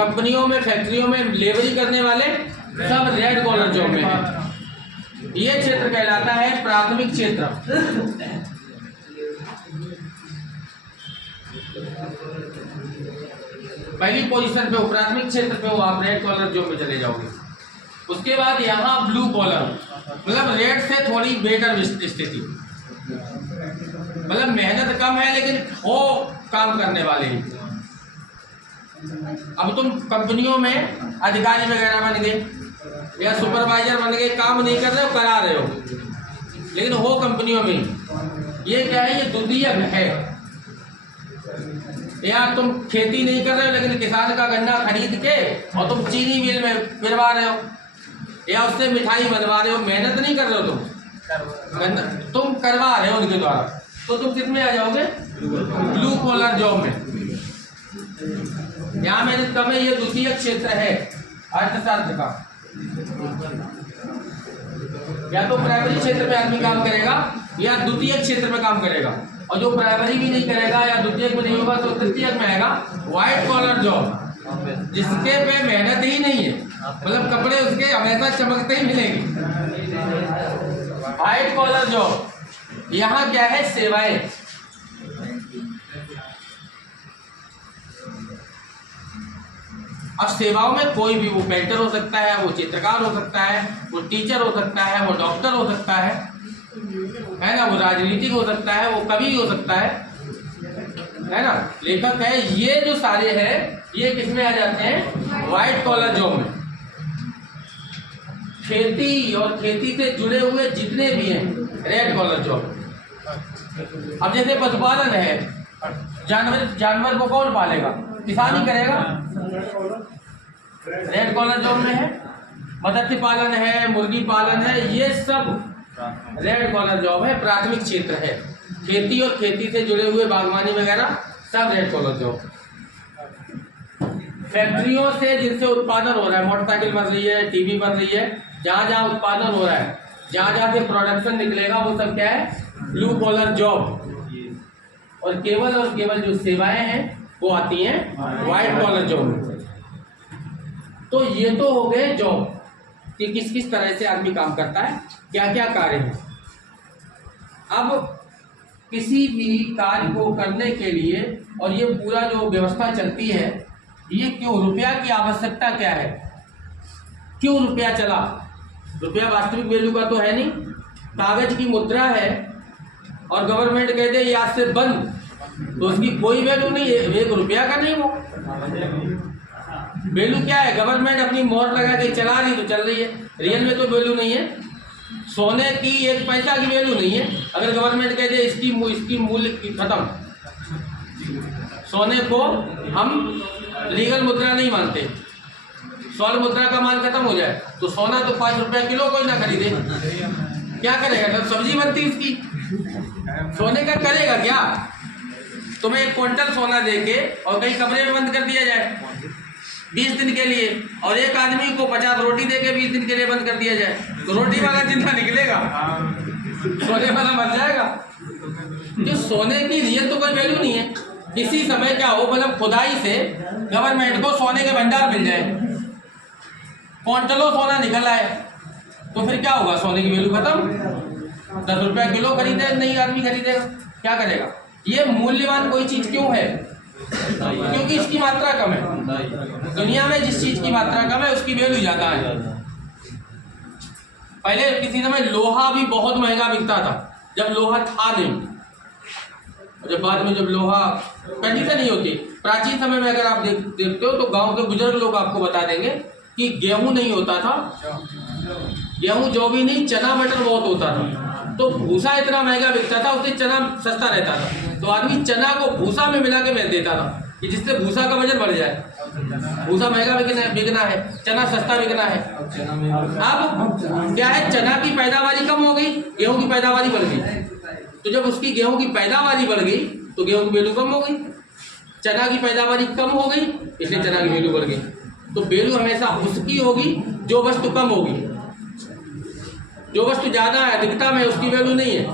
कंपनियों में, फैक्ट्रियों में लेबरी करने वाले सब रेड कॉलर जॉब में है। ये क्षेत्र कहलाता है प्राथमिक क्षेत्र। पहली पोजीशन पे हो, प्राथमिक क्षेत्र पे हो, आप रेड कॉलर जॉब में चले जाओगे। उसके बाद यहाँ ब्लू कॉलर, मतलब रेड से थोड़ी बेटर स्थिति, मतलब मेहनत कम है लेकिन हो काम करने वाले ही। अब तुम कंपनियों में अधिकारी वगैरह बन गए या सुपरवाइजर बन गए, काम नहीं कर रहे हो, करा रहे हो, लेकिन हो कंपनियों में। ये क्या है? ये द्वितीयक है। या तुम खेती नहीं कर रहे हो लेकिन किसान का गन्ना खरीद के और तुम चीनी मिल में पिरवा रहे हो या उससे मिठाई बनवा रहे हो, मेहनत नहीं कर रहे हो तुम करवा रहे हो उनके द्वारा, तो तुम किस में आ जाओगे? ब्लू कॉलर जॉब में। यहाँ मेहनत कम है, ये द्वितीय क्षेत्र है अर्थशास्त्र का। या तो प्राइमरी क्षेत्र में आदमी काम करेगा या द्वितीय क्षेत्र में काम करेगा, और जो प्राइमरी भी नहीं करेगा या द्वितीय में नहीं होगा तो तृतीय में आएगा व्हाइट कॉलर जॉब, जिसके पे मेहनत ही नहीं है, मतलब कपड़े उसके हमेशा चमकते ही मिलेंगे। White collar job. यहाँ क्या है? सेवाएं। अब सेवाओं में कोई भी, वो पेंटर हो सकता है, वो चित्रकार हो सकता है, वो टीचर हो सकता है, वो डॉक्टर हो सकता है ना, वो राजनीतिक हो सकता है, वो कवि हो सकता है ना, लेखक है। ये जो सारे हैं ये किसमें आ जाते हैं? व्हाइट कॉलर जॉब में। खेती और खेती से जुड़े हुए जितने भी हैं रेड कॉलर जॉब। अब जैसे पशुपालन है, जानवर को कौन पालेगा? किसान ही करेगा, रेड कॉलर जॉब में है। मत्स्य पालन है, मुर्गी पालन है, ये सब रेड कॉलर जॉब है, प्राथमिक क्षेत्र है। खेती और खेती से जुड़े हुए बागवानी वगैरह सब रेड कॉलर जॉब। फैक्ट्रियों से जिनसे उत्पादन हो रहा है, मोटरसाइकिल बन रही है, टीवी बन रही है, जहाँ जहाँ उत्पादन हो रहा है, जहाँ जहाँ से प्रोडक्शन निकलेगा, वो सब क्या है? Blue collar job. और केवल जो सेवाएं हैं वो आती हैं व्हाइट कॉलर जॉब। तो ये तो हो गए जॉब कि किस किस तरह से आदमी काम करता है, क्या क्या कार्य है। अब किसी भी कार्य को करने के लिए, और ये पूरा जो व्यवस्था चलती है, ये क्यों? रुपया की आवश्यकता क्या है? क्यों रुपया चला? रुपया वास्तविक वैल्यू का तो है नहीं, कागज की मुद्रा है, और गवर्नमेंट कहते हैं ये आज से बंद, तो उसकी कोई वैल्यू नहीं है, 1 रुपया का नहीं। वो वैल्यू क्या है? गवर्नमेंट अपनी मोहर लगा के चला रही तो चल रही है, रियल में तो वैल्यू नहीं है। सोने की 1 पैसा की वैल्यू नहीं है। अगर गवर्नमेंट कहते इसकी मूल्य की खत्म, सोने को हम लीगल मुद्रा नहीं मानते, स्वर्ण मुद्रा का मान खत्म हो जाए तो सोना तो 5 रुपया किलो कोई ना खरीदे, क्या करेगा? जब सब्जी बनती इसकी, सोने का करेगा क्या? तुम्हें 1 क्विंटल सोना देके और कहीं कमरे में बंद कर दिया जाए 20 दिन के लिए, और एक आदमी को 50 रोटी देके 20 दिन के लिए बंद कर दिया जाए, तो रोटी वाला जिंदा निकलेगा, सोने वाला मर जाएगा। जो सोने की रियल तो कोई वैल्यू नहीं है। किसी समय क्या हो, मतलब खुदाई से गवर्नमेंट को सोने के भंडार मिल जाए, क्विंटलों सोना निकल आए, तो फिर क्या होगा? सोने की वैल्यू खत्म। 10 रुपया किलो खरीदे नहीं आदमी खरीदेगा, क्या करेगा? ये मूल्यवान कोई चीज क्यों है? क्योंकि इसकी मात्रा कम है। दुनिया में जिस चीज की मात्रा कम है उसकी वैल्यू ज्यादा है। पहले किसी समय लोहा भी बहुत महंगा बिकता था, जब लोहा था नहीं, जब बाद में जब लोहा कंडीशन नहीं होती। प्राचीन समय में अगर आप देखते हो तो गांव के बुजुर्ग लोग आपको बता देंगे कि गेहूं नहीं होता था, गेहूं जो भी नहीं, चना मटर बहुत होता था, तो भूसा इतना महंगा बिकता था, उससे चना सस्ता रहता था, तो आदमी चना को भूसा में मिला के बेच देता था कि जिससे भूसा का वजन बढ़ जाए। भूसा महंगा बिकना है, चना सस्ता बिकना है। अब क्या है? चना की पैदावारी कम हो गई, गेहूं की पैदावारी बढ़ गई, तो जब उसकी गेहूं की पैदावारी बढ़ गई तो गेहूं की वैल्यू कम हो गई। चना की पैदावारी कम हो गई इसलिए चना की वैल्यू बढ़ गई। तो वैल्यू हमेशा उसकी होगी जो वस्तु कम होगी, जो वस्तु ज्यादा है अधिकता में उसकी वैल्यू नहीं है।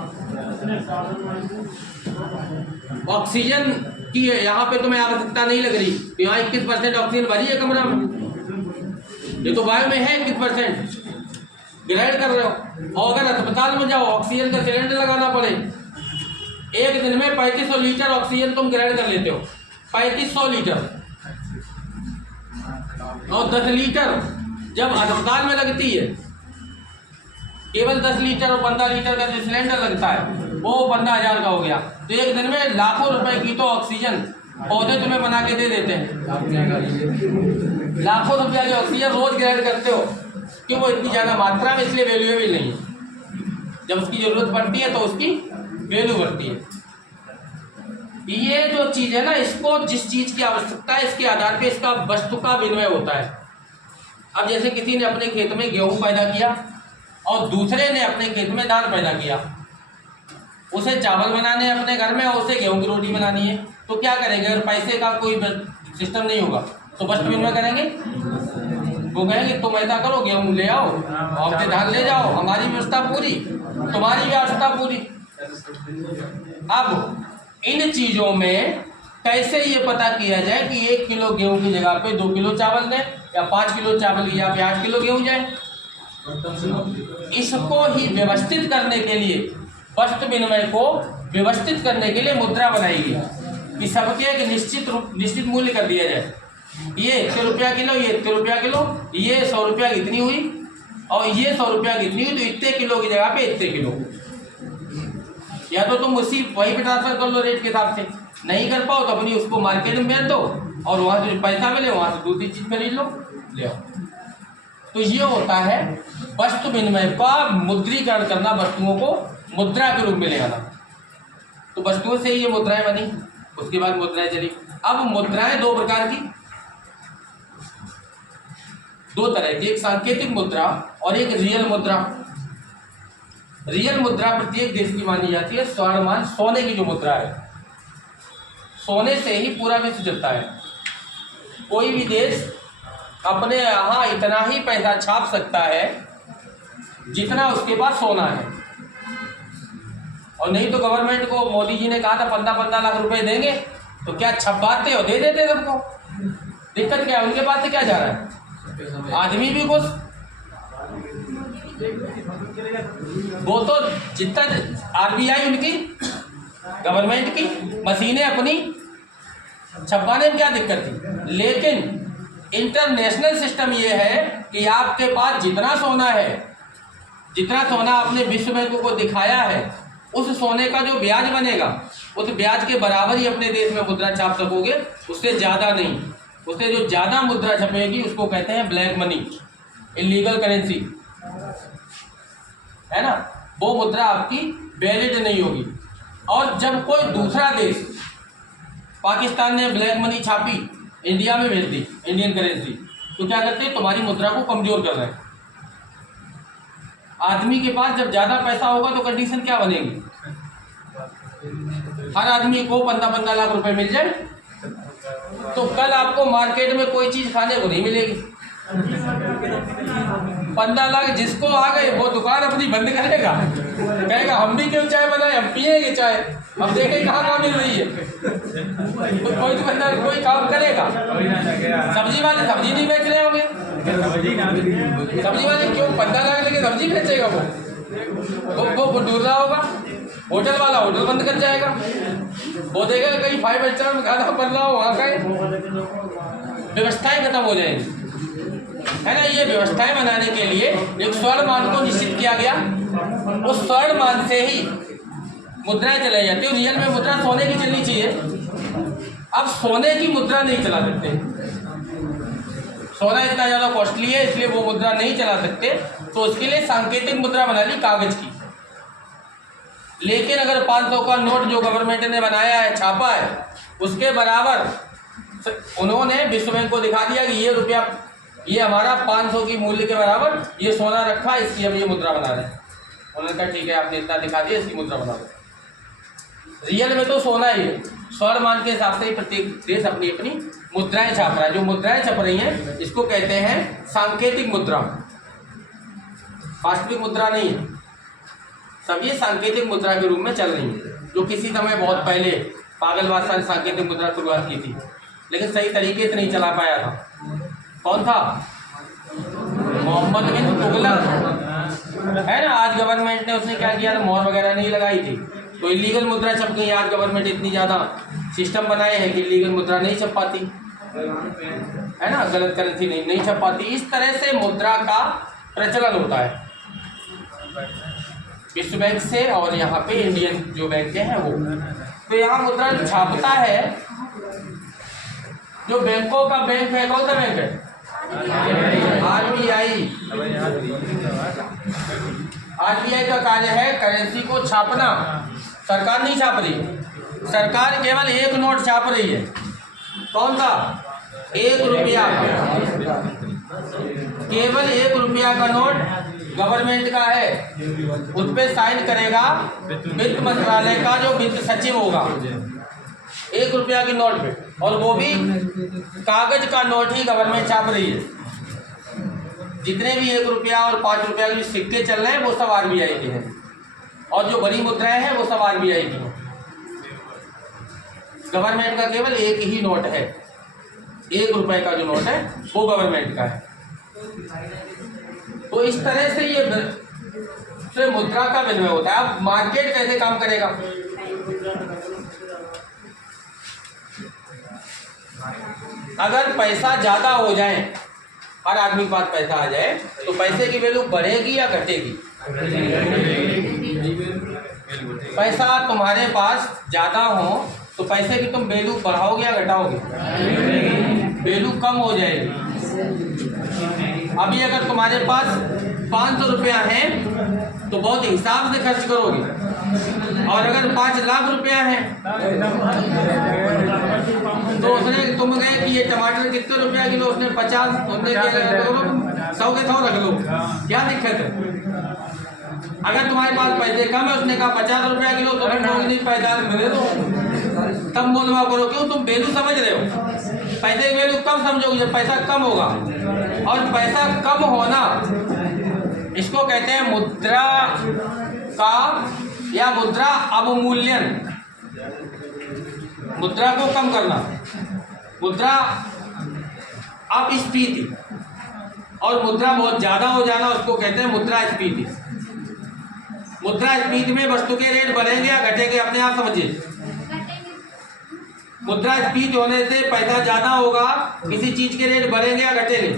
ऑक्सीजन इसकी यहाँ पे तुम्हें आवश्यकता नहीं लग रही, तो यहाँ 21% ऑक्सीजन भरी है कमरा में, ये तो वायु में है 21%, ग्रहण कर रहे हो। और अगर अस्पताल में जाओ, ऑक्सीजन का सिलेंडर लगाना पड़े, एक दिन में 3500 लीटर ऑक्सीजन तुम ग्रहण कर लेते हो, 3500 लीटर, और 10 लीटर जब अस्पताल में लगती है, केवल 10 लीटर और 15 लीटर का जो सिलेंडर लगता है वो 15,000 का हो गया। तो एक दिन में लाखों रुपए की तो ऑक्सीजन पौधे तुम्हें बना के दे देते हैं। लाखों रुपया की ऑक्सीजन रोज ग्रहण करते हो, क्यों? वो इतनी ज़्यादा मात्रा में, इसलिए वैल्यूएबल नहीं है। जब उसकी ज़रूरत पड़ती है तो उसकी वैल्यू बढ़ती है। ये जो चीज़ है ना, इसको जिस चीज़ की आवश्यकता है इसके आधार पे इसका वस्तु का विनिमय होता है। अब जैसे किसी ने अपने खेत में गेहूं पैदा किया और दूसरे ने अपने खेत में दाल पैदा किया, उसे चावल बनाने अपने घर में और उसे गेहूं की रोटी बनानी है, तो क्या करेंगे? अगर पैसे का कोई सिस्टम नहीं होगा तो वस्तु विनिमय करेंगे। वो कहेंगे तुम ऐसा करो, गेहूं ले आओ और अपने धान ले जाओ, हमारी व्यवस्था पूरी, तुम्हारी व्यवस्था पूरी। अब इन चीज़ों में कैसे ये पता किया जाए कि 1 किलो गेहूं की जगह पे 2 किलो चावल दें, या 5 किलो चावल या 8 किलो गेहूं जाए? इसको ही व्यवस्थित करने के लिए, वस्तु विनिमय को व्यवस्थित करने के लिए मुद्रा बनाई गई कि सबके एक निश्चित मूल्य कर दिया जाए। ये 100 रुपया किलो, ये 100 रुपया किलो, ये 100 रुपया की इतनी हुई, और ये 100 रुपया की इतनी हुई, तो इतने किलो की जगह पे इतने किलो। या तो तुम उसी वहीं पे ट्रांसफर कर लो रेट के हिसाब से, नहीं कर पाओ तो अपनी उसको मार्केट में बेच दो और वहाँ से पैसा मिले वहाँ से दूसरी चीज़ खरीद लो, ले आओ। तो ये होता है वस्तु विनिमय का मुद्रीकरण करना, वस्तुओं को मुद्रा के रूप में ले आना। तो वस्तुओं से ही ये मुद्राएं बनी, उसके बाद मुद्राएं चली। अब मुद्राएं 2 प्रकार की, 2 तरह की, एक सांकेतिक मुद्रा और एक रियल मुद्रा। रियल मुद्रा प्रत्येक देश की मानी जाती है। स्वर्णमान, सोने की जो मुद्रा है, सोने से ही पूरा विश्व चलता है। कोई भी देश अपने यहाँ इतना ही पैसा छाप सकता है जितना उसके पास सोना है, और नहीं तो गवर्नमेंट को मोदी जी ने कहा था 15-15 लाख रुपए देंगे, तो क्या छपवाते हो? दे देते सबको। दिक्कत क्या है? उनके पास से क्या जा रहा है? आदमी भी खुश। वो तो जितना RBI उनकी गवर्नमेंट की मशीनें अपनी छपवाने में क्या दिक्कत थी, लेकिन इंटरनेशनल सिस्टम ये है कि आपके पास जितना सोना है, जितना सोना आपने विश्व बैंक को दिखाया है, उस सोने का जो ब्याज बनेगा उस ब्याज के बराबर ही अपने देश में मुद्रा छाप सकोगे, उससे ज़्यादा नहीं। उससे जो ज़्यादा मुद्रा छपेगी उसको कहते हैं ब्लैक मनी, इलीगल करेंसी, है ना। वो मुद्रा आपकी वैलिड नहीं होगी। और जब कोई दूसरा देश, पाकिस्तान ने ब्लैक मनी छापी, इंडिया में भेज दी इंडियन करेंसी, तो क्या करते हैं? तुम्हारी मुद्रा को कमजोर कर रहे हैं। आदमी के पास जब ज़्यादा पैसा होगा तो कंडीशन क्या बनेगी? हर आदमी को 15-15 लाख रुपए मिल जाए तो कल आपको मार्केट में कोई चीज़ खाने को नहीं मिलेगी। 15 लाख जिसको आ गए वो दुकान अपनी बंद करेगा, कहेगा हम भी क्यों चाय बनाए, हम पिएंगे चाय, अब देखें कहाँ मिल रही है। तो कोई दुकानदार कोई काम करेगा। सब्जी वाले सब्जी नहीं बेच रहे होंगे, सब्जी वाले क्यों 15 लाख लेके सब्जी बेचेगा? वो ढूंढ रहा होगा। होटल वाला होटल बंद कर जाएगा, वो देखेगा कहीं 5 स्टार में खाना बन रहा हो, वहाँ का व्यवस्थाएं खत्म हो जाएंगी, है ना। ये व्यवस्थाएं बनाने के लिए एक स्वर्ण मान को निश्चित किया गया। उस स्वर्ण मान से ही मुद्राएं चलाई जाती है। रियल में मुद्रा सोने की चलनी चाहिए। अब सोने की मुद्रा नहीं चला सकते, सोना इतना ज़्यादा कॉस्टली है, इसलिए वो मुद्रा नहीं चला सकते। तो उसके लिए सांकेतिक मुद्रा बना ली कागज की। लेकिन अगर 500 का नोट जो गवर्नमेंट ने बनाया है, छापा है, उसके बराबर उन्होंने विश्व बैंक को दिखा दिया कि ये रुपया, ये हमारा 500 की मूल्य के बराबर ये सोना रखा है, इसकी हम ये मुद्रा बना रहे हैं। उन्होंने कहा ठीक है, आपने इतना दिखा दिया, इसकी मुद्रा बना दो। रियल में तो सोना ही है। स्वर्ण मान के हिसाब से ही प्रत्येक देश अपनी अपनी मुद्राएं छाप रहा है। जो मुद्राएं छप रही हैं इसको कहते हैं सांकेतिक मुद्रा, वास्तविक मुद्रा नहीं है। सब ये सांकेतिक मुद्रा के रूप में चल रही है, जो किसी समय बहुत पहले पागल बादशाह ने सांकेतिक मुद्रा शुरुआत की थी, लेकिन सही तरीके से नहीं चला पाया था। कौन था? मोहम्मद बिन तुगलक है ना। आज गवर्नमेंट ने उसने क्या किया था, मोहर वगैरह नहीं लगाई थी, तो इलीगल मुद्रा छप गई। आज गवर्नमेंट इतनी ज़्यादा सिस्टम बनाए हैं कि इलीगल मुद्रा नहीं छप पाती है ना, गलत करेंसी नहीं छप पाती। इस तरह से मुद्रा का प्रचलन होता है विश्व बैंक से, और यहाँ पे इंडियन जो बैंक हैं वो। तो यहाँ मुद्रा छापता है जो बैंकों का बैंक है। कौन सा बैंक है? आरबीआई। आरबीआई का कार्य है करेंसी को छापना। सरकार नहीं छाप रही, सरकार केवल एक नोट छाप रही है। कौन सा? 1 रुपया। केवल 1 रुपया का नोट गवर्नमेंट का है, उस पर साइन करेगा वित्त मंत्रालय का जो वित्त सचिव होगा, 1 रुपया की नोट पे, और वो भी कागज का नोट ही गवर्नमेंट छाप रही है। जितने भी 1 रुपया और 5 रुपया के सिक्के चल रहे हैं वो सब आरबीआई के हैं, और जो बड़ी मुद्राएं हैं वो सब आरबीआई की हैं। गवर्नमेंट का केवल एक ही नोट है, 1 रुपए का जो नोट है वो गवर्नमेंट का है। तो इस तरह से ये मुद्रा का विनिमय होता है। अब मार्केट कैसे काम करेगा? अगर पैसा ज्यादा हो जाए, हर आदमी के पास पैसा आ जाए, तो पैसे की वैल्यू बढ़ेगी या घटेगी? पैसा तुम्हारे पास ज्यादा हो तो पैसे की तुम वैल्यू बढ़ाओगे या घटाओगे? वैल्यू कम हो जाएगी। अभी अगर तुम्हारे पास 500 रुपया है तो बहुत हिसाब से खर्च करोगे, और अगर 5 लाख रुपया है तो उसने तुम गए कि ये टमाटर कितने रुपया किलो, उसने 50, उसने 100 के 100 रख लो, क्या दिक्कत है? अगर तुम्हारे पास पैसे कम है, उसने कहा 50 रुपया किलो, तो नहीं 50 मिले दो, तब मोलवा करो। क्यों? तुम वैल्यू समझ रहे हो, पैसे की वैल्यू कम समझोगे जब पैसा कम होगा। और पैसा कम होना, इसको कहते हैं मुद्रा का या मुद्रा अवमूल्यन। मुद्रा को कम करना, मुद्रा अपस्फीति, और मुद्रा बहुत ज्यादा हो जाना उसको कहते हैं मुद्रास्फीति। मुद्रास्फीति में वस्तु के रेट बढ़ेंगे या घटेंगे, अपने आप समझिए। मुद्रास्फीति होने से पैसा ज्यादा होगा, किसी चीज के रेट बढ़ेंगे या घटेंगे?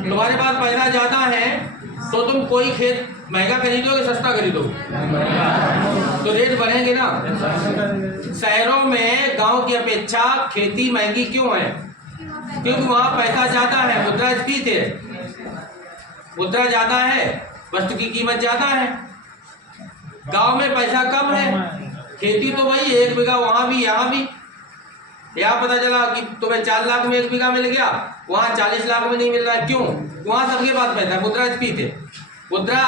तुम्हारे पास पैसा ज्यादा है तो तुम कोई खेत महंगा खरीदोगे सस्ता खरीदोगे, तो रेट बढ़ेंगे ना। शहरों में गांव की अपेक्षा खेती महंगी क्यों है? क्योंकि वहां पैसा ज्यादा है, मुद्रास्फीति है, मुद्रा ज्यादा है, वस्तु की कीमत ज्यादा है। गांव में पैसा कम है, खेती तो वही 1 बीघा, वहां भी यहाँ भी। यहाँ पता चला कि तुम्हें 4 लाख में 1 बीघा मिल गया, वहां 40 लाख में नहीं मिल रहा है। क्यों? वहां सबके पास पैसा है, मुद्रास्फीति है। मुद्रा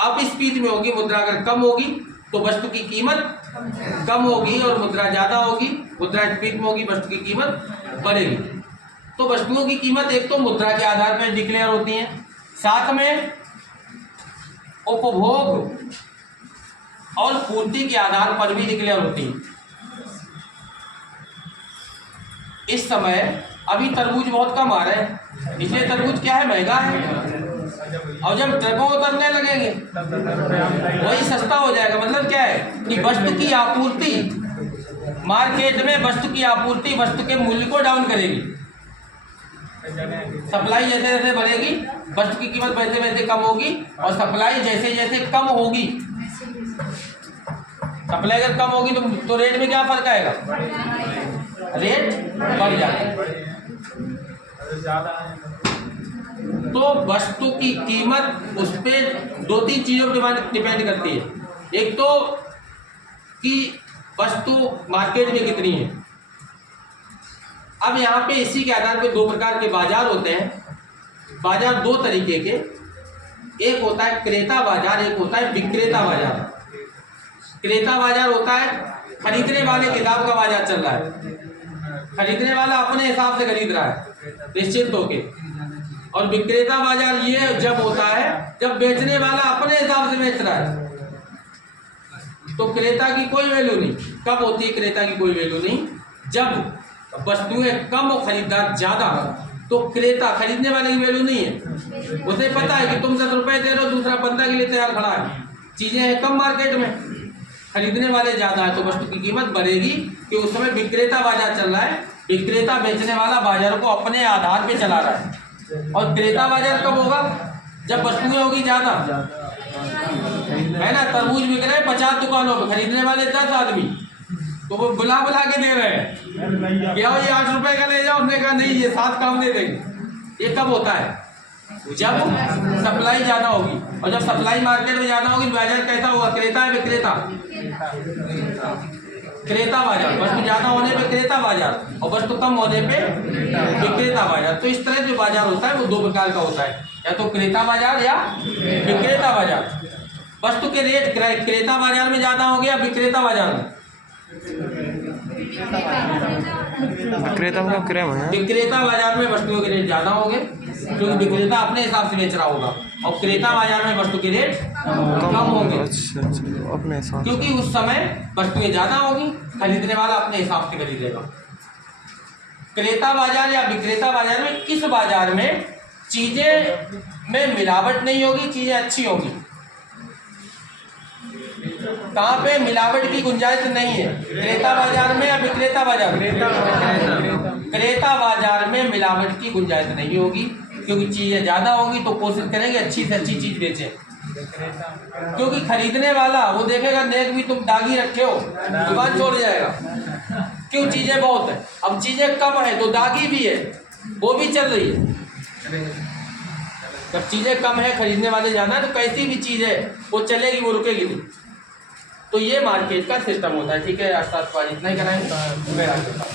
अपस्फीति में होगी, मुद्रा अगर कम होगी तो वस्तु की कीमत कम होगी, और मुद्रा ज्यादा होगी, मुद्रास्फीति में होगी, वस्तु की कीमत बढ़ेगी। तो वस्तुओं की कीमत एक तो मुद्रा के आधार पर डिक्लेयर होती है, साथ में उपभोग और पूर्ति के आधार पर भी डिक्लेयर होती है। इस समय अभी तरबूज बहुत कम आ रहे हैं, इसलिए तरबूज क्या है, महंगा है। और जब ट्रकों उतरने लगेंगे वही सस्ता हो जाएगा। मतलब क्या है कि वस्तु की आपूर्ति, मार्केट में वस्तु की आपूर्ति वस्तु के मूल्य को डाउन करेगी। सप्लाई जैसे जैसे बढ़ेगी वस्तु की कीमत वैसे वैसे कम होगी, और सप्लाई जैसे जैसे कम होगी, सप्लाई अगर कम होगी तो रेट में क्या फर्क आएगा? रेट बढ़ जाएगा। तो वस्तु की कीमत उस पर 2-3 चीजों पर डिपेंड करती है। एक तो कि वस्तु मार्केट में कितनी है। अब यहाँ पे इसी के आधार पे 2 प्रकार के बाजार होते हैं। बाजार 2 तरीके के, एक होता है क्रेता बाजार, एक होता है विक्रेता बाजार। क्रेता बाजार होता है खरीदने वाले के हिसाब का बाजार चल रहा है, खरीदने वाला अपने हिसाब से खरीद रहा है निश्चित होके। और विक्रेता बाजार ये जब होता है जब बेचने वाला अपने हिसाब से बेच रहा है। तो क्रेता की कोई वैल्यू नहीं। कब होती है क्रेता की कोई वैल्यू नहीं? जब वस्तुएं कम और खरीदार ज्यादा, तो क्रेता खरीदने वाले की वैल्यू नहीं है। उसे पता है कि तुम 10 रुपए दे रहे हो, दूसरा 15 के लिए तैयार खड़ा है। चीजें हैं कम मार्केट में, खरीदने वाले ज्यादा है, तो वस्तु की कीमत बढ़ेगी। कि उस समय विक्रेता बाजार चल रहा है, विक्रेता बेचने वाला बाजार को अपने आधार पे चला रहा है। और क्रेता बाजार कब होगा? जब वस्तुएं होगी ज्यादा, है ना। तरबूज बिक रहे हैं 50 दुकानों पे, खरीदने वाले 10 आदमी, तो वो बुला के दे रहे हैं, क्या ये 8 रुपए का ले जाओ। उसने कहा नहीं, ये 7 काम दे देंगे। ये कब होता है? जब सप्लाई ज्यादा होगी। और जब सप्लाई मार्केट में ज्यादा होगी, बाजार कैसा होगा? क्रेता है विक्रेता? क्रेता बाजार। वस्तु ज्यादा होने पे क्रेता बाजार, और वस्तु कम होने पे विक्रेता बाजार। तो इस तरह जो बाजार होता है वो 2 प्रकार का होता है, या तो क्रेता बाजार या विक्रेता बाजार। वस्तु के रेट क्रेता बाजार में ज्यादा होंगे या विक्रेता बाजार में? विक्रेता बाजार में वस्तुओं के रेट ज्यादा होंगे, क्योंकि विक्रेता अपने हिसाब से बेच रहा होगा, और क्रेता बाजार में वस्तु के रेट कम होंगे। अपने हिसाब, क्योंकि उस समय वस्तुएं ज्यादा होगी, खरीदने वाला अपने हिसाब से खरीदेगा। क्रेता बाजार या विक्रेता बाजार में, इस बाजार में चीजें में मिलावट नहीं होगी, चीजें अच्छी होगी। कहाँ पे मिलावट की गुंजाइश नहीं है? क्रेता बाजार में या विक्रेता बाजार में? क्रेता बाजार में मिलावट की गुंजाइश नहीं होगी, क्योंकि चीजें ज्यादा होगी, तो कोशिश करेंगे अच्छी से अच्छी चीज बेचें। क्योंकि खरीदने वाला वो देखेगा, नेक भी तुम दागी रखे हो, दुकान छोड़ जाएगा। क्यों? चीजें बहुत है। अब चीजें कम है तो दागी भी है, वो भी चल रही है। जब चीजें कम है, खरीदने वाले ज्यादा है, तो कैसी भी चीज है वो चलेगी, वो रुकेगी नहीं। तो ये मार्केट का सिस्टम होता है। ठीक है, आज इतना ही कराएंगे।